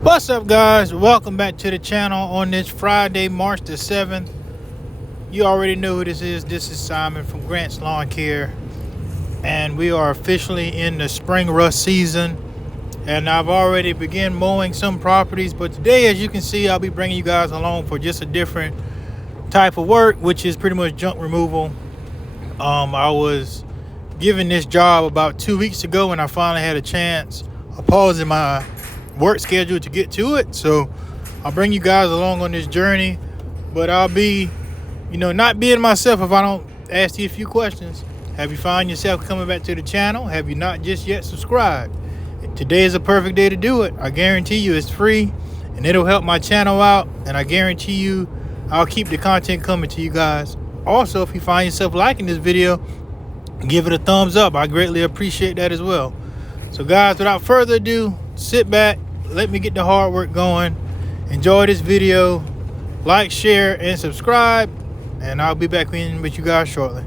What's up, guys? Welcome back to the channel on this Friday, March the 7th. You already know who this is. This is Simon from Grant's Lawn Care, and we are officially in the spring rust season, and I've already begun mowing some properties, but today, as you can see, I'll be bringing you guys along for just a different type of work, which is pretty much junk removal. I was given this job about 2 weeks ago, and I finally had a chance of pausing my work schedule to get to it. So I'll bring you guys along on this journey, but I'll be, not being myself if I don't ask you a few questions. Have you found yourself coming back to the channel? Have you not just yet subscribed? Today is a perfect day to do it. I guarantee you it's free and it'll help my channel out, and I guarantee you I'll keep the content coming to you guys. Also, if you find yourself liking this video, give it a thumbs up. I greatly appreciate that as well. So guys, without further ado, sit back, let me get the hard work going. Enjoy this video, like, share, and subscribe, and I'll be back in with you guys shortly.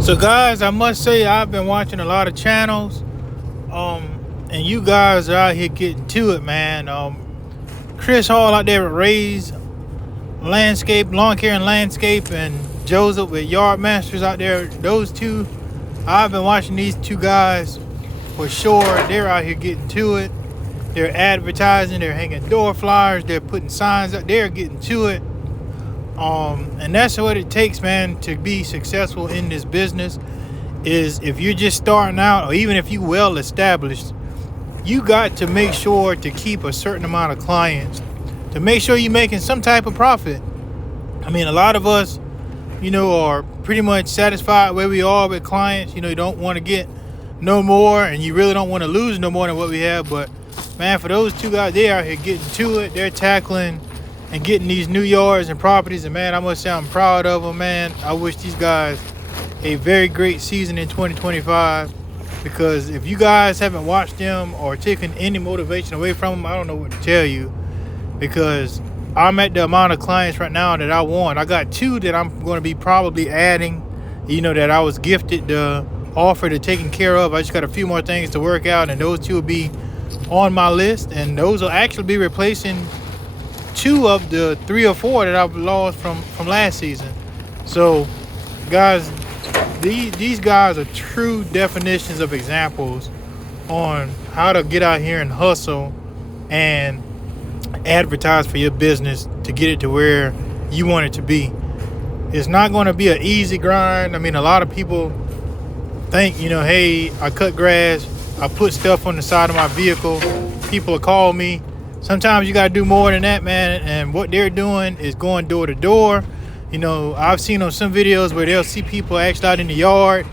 So guys, I must say I've been watching a lot of channels, and you guys are out here getting to it, man. Chris Hall out there with Ray's Landscape, Lawn Care and Landscape, and Joseph with Yard Masters out there. Those two, I've been watching these two guys for sure. They're out here getting to it. They're advertising, they're hanging door flyers, they're putting signs up, they're getting to it. And that's what it takes, man, to be successful in this business. is if you're just starting out, or even if you well established, you got to make sure to keep a certain amount of clients to make sure you're making some type of profit. I mean, a lot of us, are pretty much satisfied where we are with clients. You don't want to get no more, and you really don't want to lose no more than what we have. But man, for those two guys, they out here getting to it. They're tackling and getting these new yards and properties. And man, I must say I'm proud of them, man. I wish these guys a very great season in 2025, because if you guys haven't watched them or taken any motivation away from them, I don't know what to tell you, because I'm at the amount of clients right now that I want. I got two that I'm going to be probably adding, that I was gifted the offer to taking care of. I just got a few more things to work out, and those two will be on my list, and those will actually be replacing two of the three or four that I've lost from last season. So guys, these guys are true definitions of examples on how to get out here and hustle and advertise for your business to get it to where you want it to be. It's not going to be an easy grind. I mean, a lot of people think, hey, I cut grass, I put stuff on the side of my vehicle, people will call me. Sometimes you got to do more than that, man. And what they're doing is going door to door. I've seen on some videos where they'll see people actually out in the yard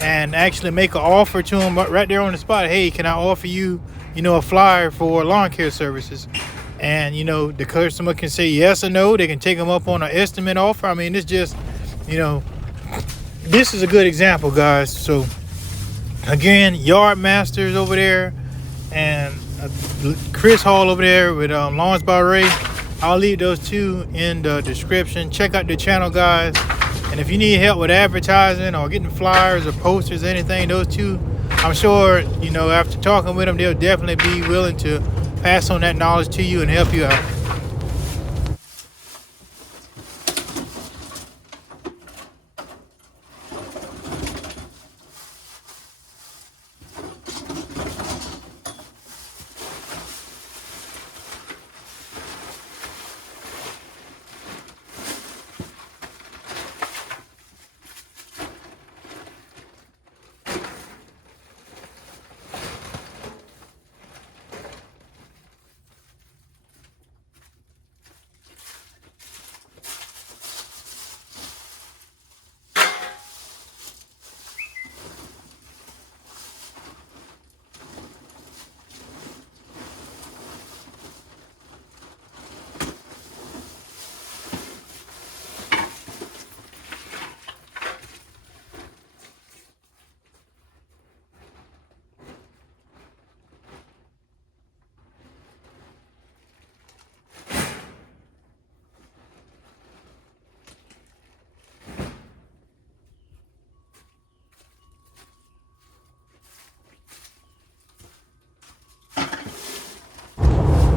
and actually make an offer to them right there on the spot. Hey, can I offer you, a flyer for lawn care services? And, the customer can say yes or no. They can take them up on an estimate offer. I mean, it's just, this is a good example, guys. So, again, Yard Masters over there and Chris Hall over there with Lawrence by Ray. I'll leave those two in the description. Check out the channel, guys. And if you need help with advertising or getting flyers or posters, anything, those two, I'm sure, after talking with them, they'll definitely be willing to pass on that knowledge to you and help you out.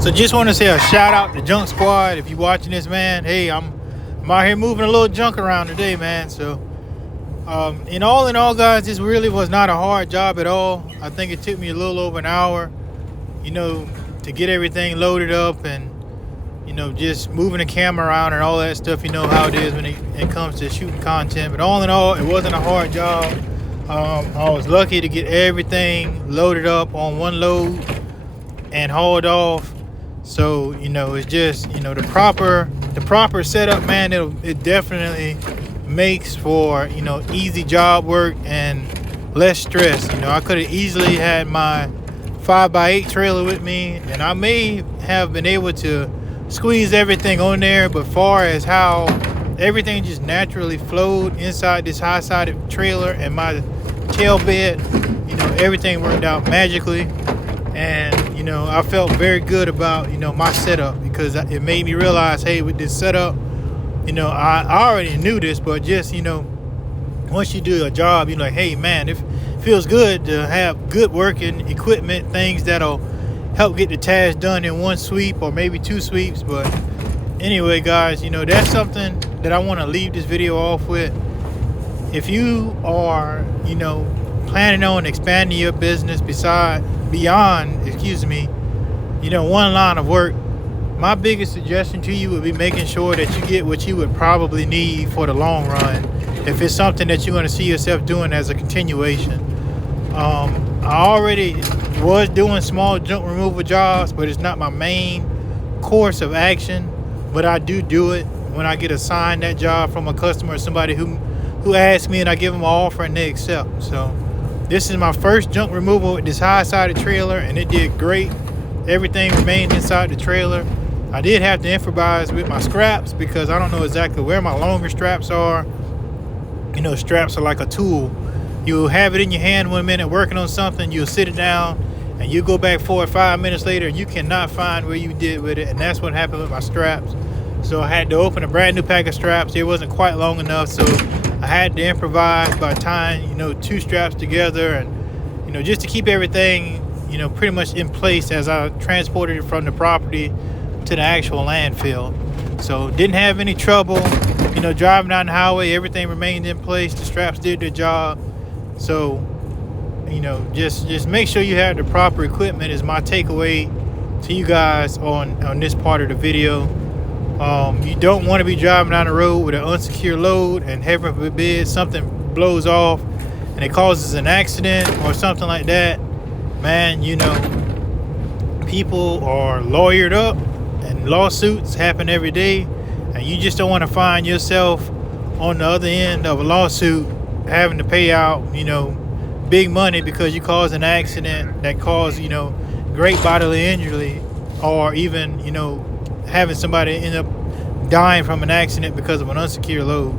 So just want to say a shout out to Junk Squad. If you're watching this, man, hey, I'm out here moving a little junk around today, man. So in all, guys, this really was not a hard job at all. I think it took me a little over an hour, to get everything loaded up and, just moving the camera around and all that stuff. You know how it is when it comes to shooting content. But all in all, it wasn't a hard job. I was lucky to get everything loaded up on one load and hauled off. So, it's just, the proper setup, man. It definitely makes for, easy job work and less stress. I could have easily had my 5x8 trailer with me, and I may have been able to squeeze everything on there, but far as how everything just naturally flowed inside this high-sided trailer and my tail bed, everything worked out magically. And I felt very good about my setup, because it made me realize, hey, with this setup, I already knew this, but just once you do a job, you're like, hey man, it feels good to have good working equipment, things that'll help get the task done in one sweep or maybe two sweeps. But anyway, guys, that's something that I want to leave this video off with. If you are planning on expanding your business beyond one line of work, my biggest suggestion to you would be making sure that you get what you would probably need for the long run. If it's something that you're going to see yourself doing as a continuation. I already was doing small junk removal jobs, but it's not my main course of action. But I do it when I get assigned that job from a customer or somebody who asks me, and I give them an offer and they accept. So this is my first junk removal with this high-sided trailer, and it did great. Everything remained inside the trailer. I did have to improvise with my straps because I don't know exactly where my longer straps are. You know, straps are like a tool. You'll have it in your hand 1 minute working on something, you'll sit it down, and you go back 4 or 5 minutes later and you cannot find where you did with it. And that's what happened with my straps. So I had to open a brand new pack of straps. It wasn't quite long enough, so I had to improvise by tying, you know, 2 straps together, and, you know, just to keep everything, you know, pretty much in place as I transported it from the property to the actual landfill. So didn't have any trouble, you know, driving down the highway. Everything remained in place. The straps did their job. So, you know, just make sure you have the proper equipment is my takeaway to you guys on this part of the video. You don't want to be driving down the road with an unsecured load and heaven forbid something blows off and it causes an accident or something like that. Man, you know, people are lawyered up and lawsuits happen every day, and you just don't want to find yourself on the other end of a lawsuit having to pay out, you know, big money because you caused an accident that caused, you know, great bodily injury, or even, you know, having somebody end up dying from an accident because of an unsecured load.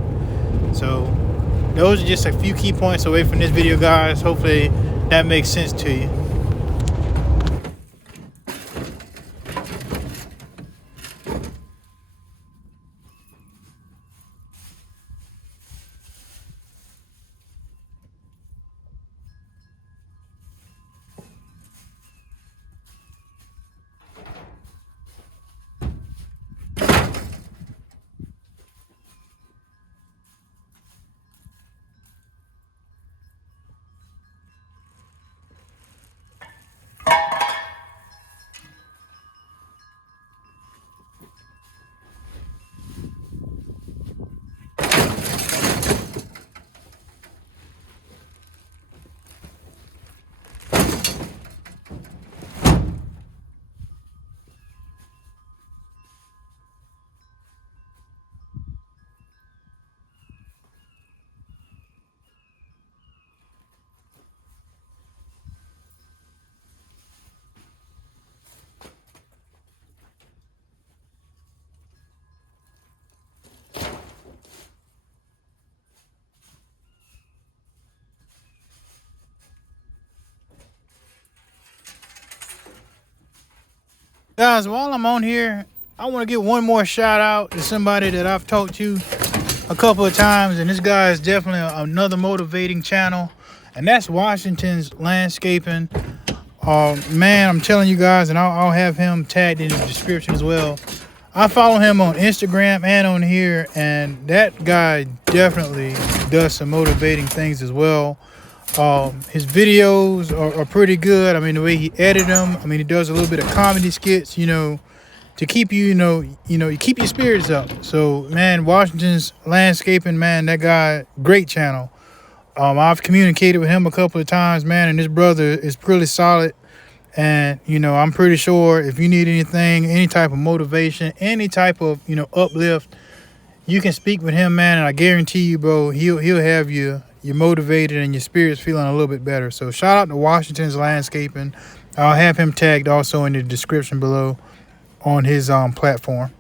So those are just a few key points away from this video, guys. Hopefully that makes sense to you. Guys, while I'm on here, I want to give one more shout out to somebody that I've talked to a couple of times, and this guy is definitely another motivating channel, and that's Washington's Landscaping. Man, I'm telling you guys, and I'll have him tagged in the description as well. I follow him on Instagram and on here, and that guy definitely does some motivating things as well. His videos are pretty good. I mean, the way he edited them. I mean, he does a little bit of comedy skits, you know, to keep you, you keep your spirits up. So, man, Washington's Landscaping, man, that guy, great channel. I've communicated with him a couple of times, man, and this brother is pretty solid. And, you know, I'm pretty sure if you need anything, any type of motivation, any type of, you know, uplift, you can speak with him, man, and I guarantee you, bro, he'll have you. You're motivated and your spirit's feeling a little bit better. So shout out to Washington's Landscaping. I'll have him tagged also in the description below on his platform.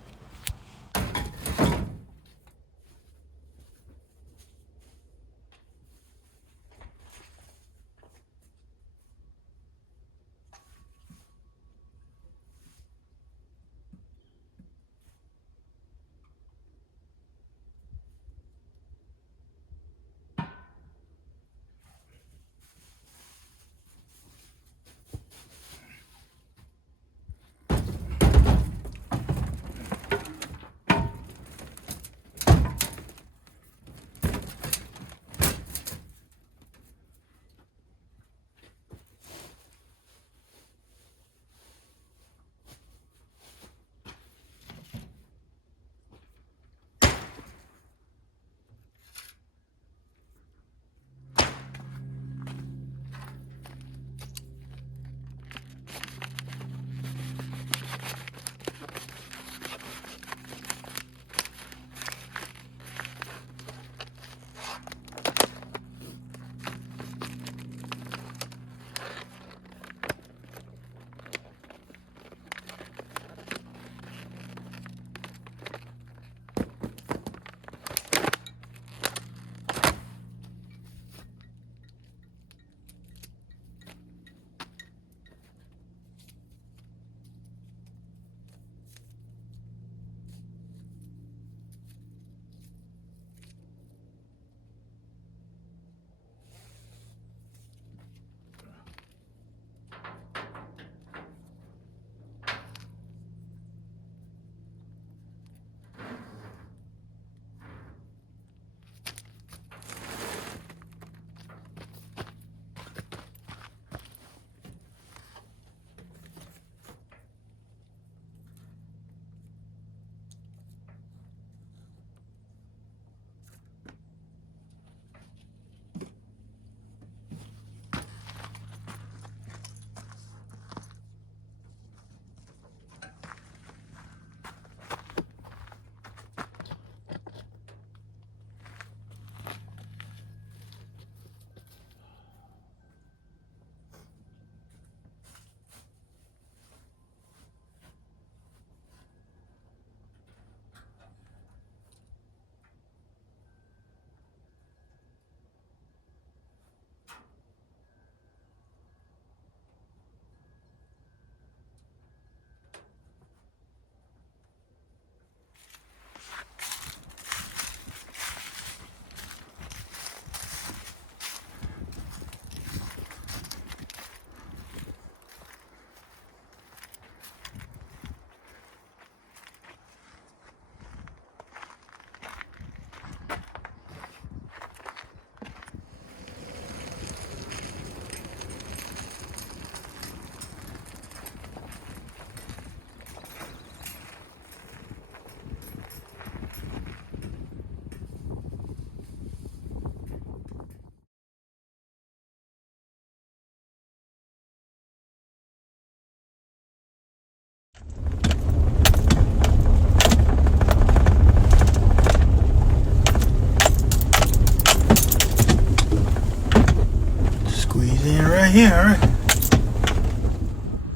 here.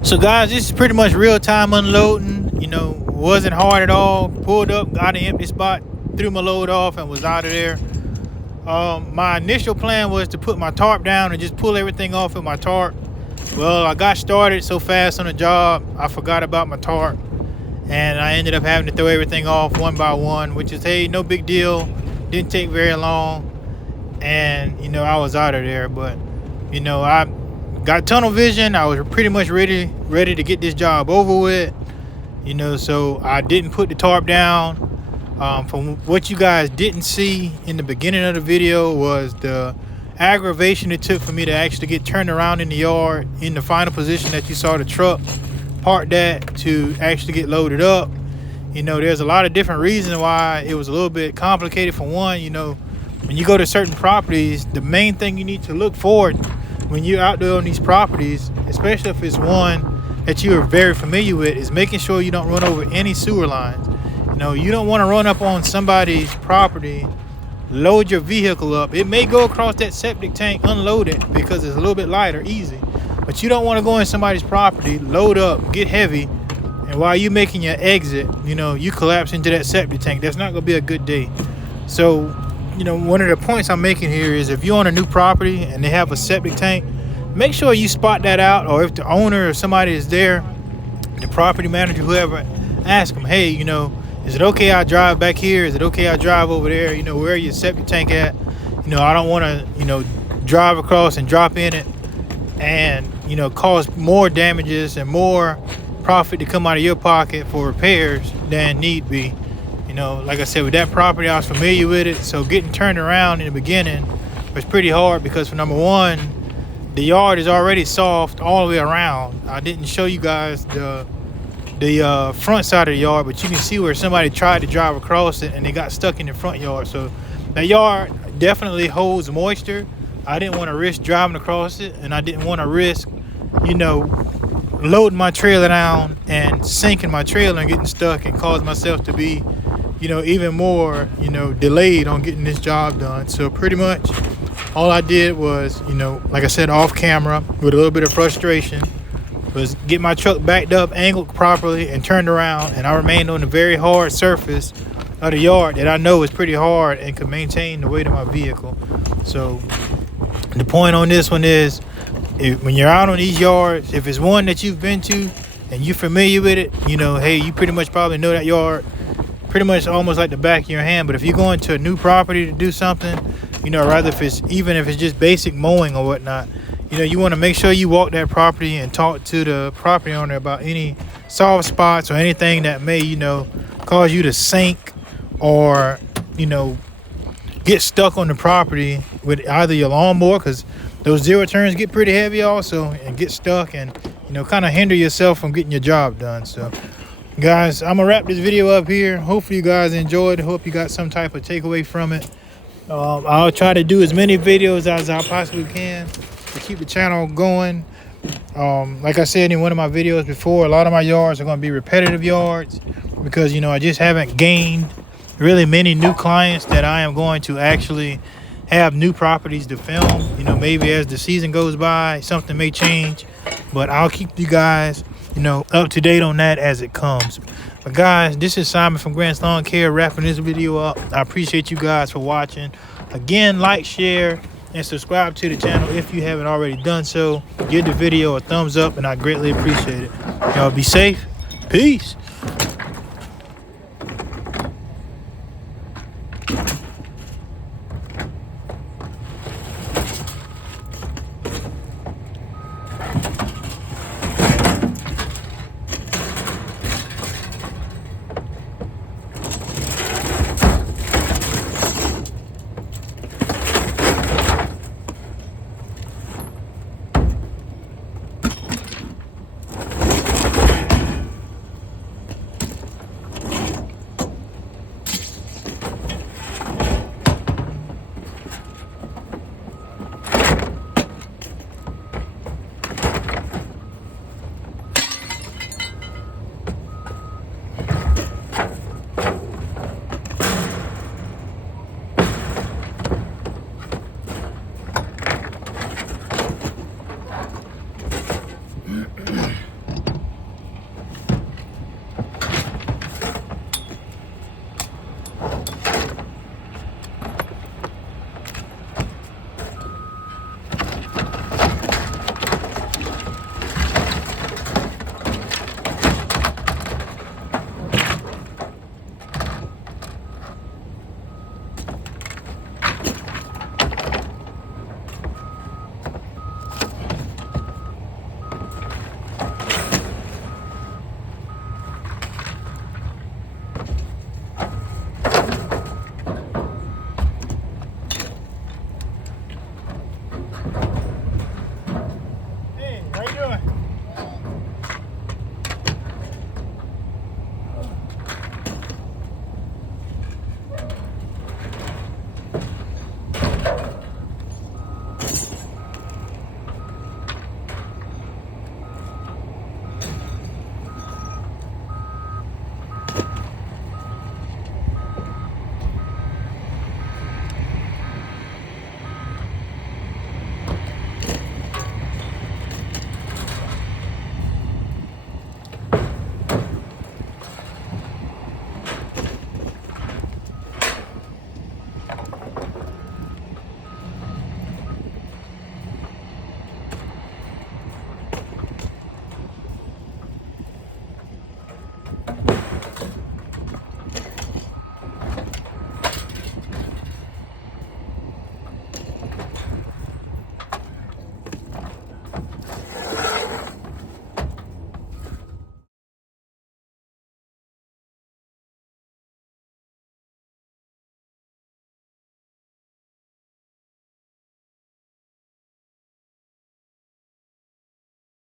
So guys, this is pretty much real-time unloading. You know, wasn't hard at all. Pulled up, got an empty spot, threw my load off, and was out of there. My initial plan was to put my tarp down and just pull everything off with my tarp. Well, I got started so fast on the job, I forgot about my tarp, and I ended up having to throw everything off one by one, which is, hey, no big deal. Didn't take very long, and you know, I was out of there. But you know, I got tunnel vision. I was pretty much ready to get this job over with. You know, so I didn't put the tarp down. From what you guys didn't see in the beginning of the video was the aggravation it took for me to actually get turned around in the yard in the final position that you saw the truck parked at to actually get loaded up. You know, there's a lot of different reasons why it was a little bit complicated. For one, you know, when you go to certain properties, the main thing you need to look for when you're out there on these properties, especially if it's one that you are very familiar with, is making sure you don't run over any sewer lines. You know, you don't want to run up on somebody's property, load your vehicle up. It may go across that septic tank, unload it because it's a little bit lighter, easy. But you don't want to go in somebody's property, load up, get heavy, and while you're making your exit, you know, you collapse into that septic tank. That's not going to be a good day. So, you know, one of the points I'm making here is if you're on a new property and they have a septic tank, make sure you spot that out. Or if the owner or somebody is there, the property manager, whoever, ask them, hey, you know, is it okay I drive back here? Is it okay I drive over there? You know, where your septic tank at? You know, I don't want to, you know, drive across and drop in it and, you know, cause more damages and more profit to come out of your pocket for repairs than need be. You know, like I said, with that property, I was familiar with it. So getting turned around in the beginning was pretty hard because, for number one, the yard is already soft all the way around. I didn't show you guys the front side of the yard, but you can see where somebody tried to drive across it and they got stuck in the front yard. So that yard definitely holds moisture. I didn't want to risk driving across it, and I didn't want to risk, you know, loading my trailer down and sinking my trailer and getting stuck and cause myself to be, you know, even more, you know, delayed on getting this job done. So pretty much all I did was, you know, like I said, off camera with a little bit of frustration, was get my truck backed up, angled properly, and turned around, and I remained on the very hard surface of the yard that I know is pretty hard and could maintain the weight of my vehicle. So the point on this one is, when you're out on these yards, if it's one that you've been to and you're familiar with it, you know, hey, you pretty much probably know that yard pretty much almost like the back of your hand. But if you're going to a new property to do something, you know, rather if it's just basic mowing or whatnot, you know, you want to make sure you walk that property and talk to the property owner about any soft spots or anything that may, you know, cause you to sink or, you know, get stuck on the property with either your lawnmower, because those zero turns get pretty heavy also, and get stuck and, you know, kind of hinder yourself from getting your job done. So guys, I'm gonna wrap this video up here. Hopefully you guys enjoyed. Hope you got some type of takeaway from it. I'll try to do as many videos as I possibly can to keep the channel going. Like I said in one of my videos before, a lot of my yards are going to be repetitive yards because, you know, I just haven't gained really many new clients that I am going to actually have new properties to film. You know, maybe as the season goes by, something may change, but I'll keep you guys, you know, up to date on that as it comes. But guys, this is Simon from Grant's Lawn Care, wrapping this video up. I appreciate you guys for watching. Again, like, share, and subscribe to the channel if you haven't already done so. Give the video a thumbs up, and I greatly appreciate it. Y'all be safe. Peace.